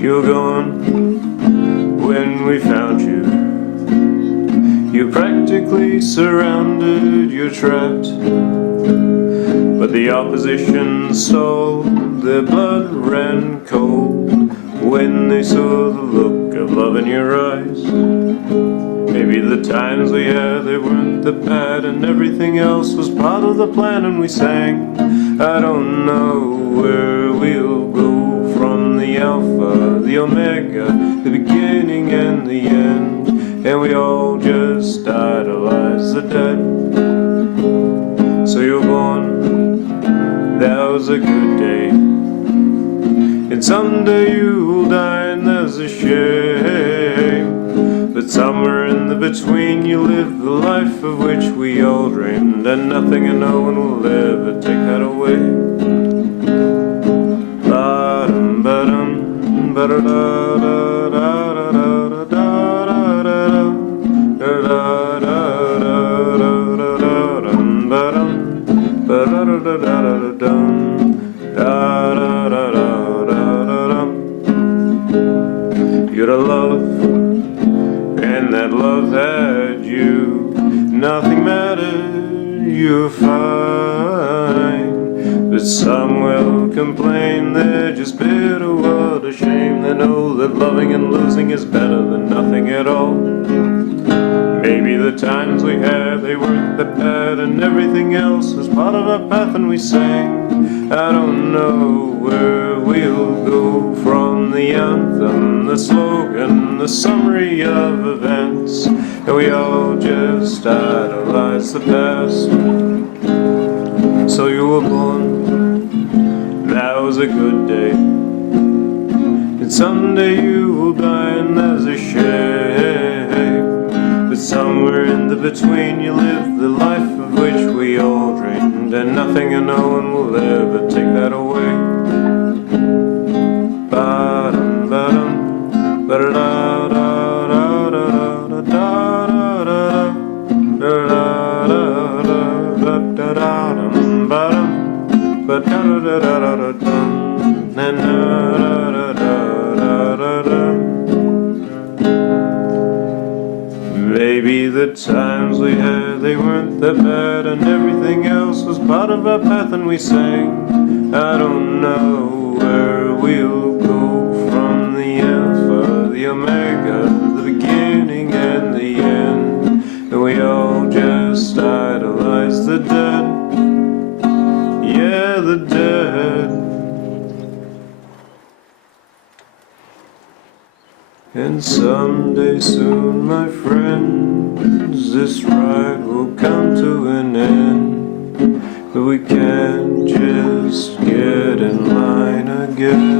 You're gone when we found you. You practically surrounded, you're trapped. But the opposition stalled, their blood ran cold when they saw the look of love in your eyes. Maybe the times we had, they weren't that bad, and everything else was part of the plan. And we sang, I don't know where we'll go, from the Alpha, the Omega, the beginning and the end. And we all just idolize the dead. So you're born, that was a good day, and someday you'll die, and there's a shame. But somewhere in the between you live the life of which we all dreamed, and nothing and no one will ever take that away. Ba-dum, ba-dum, you're to love, and that love had you. Nothing mattered, you're fine. But some will complain, they're just bitter, what a shame. They know that loving and losing is better than nothing at all. Maybe the times we had, they weren't that bad, and everything else was part of our path. And we sang, I don't know where we'll go, from the anthem, the slogan, the summary of events. And we all just idolize the past. So you were born, that was a good day, and someday you will die, and there's a shame. But somewhere in the between you live the life of which we all dreamed, and nothing and no one will ever take that away. Ba-dum, ba-dum, ba-da-da-da-da-da-da-da-da-da-da-da-da-da-da-dum, ba-dum, ba-da-da-da-da-da-dum, na-na-da-da-da-da-da. Maybe the times we had, they weren't that bad, and everything else was part of our path. And we sang, I don't know where we'll go, from the Alpha, the Omega, the beginning and the end. And we all just idolize the dead, yeah, the dead. And someday soon, my friends, this ride will come to an end, but we can't just get in line again.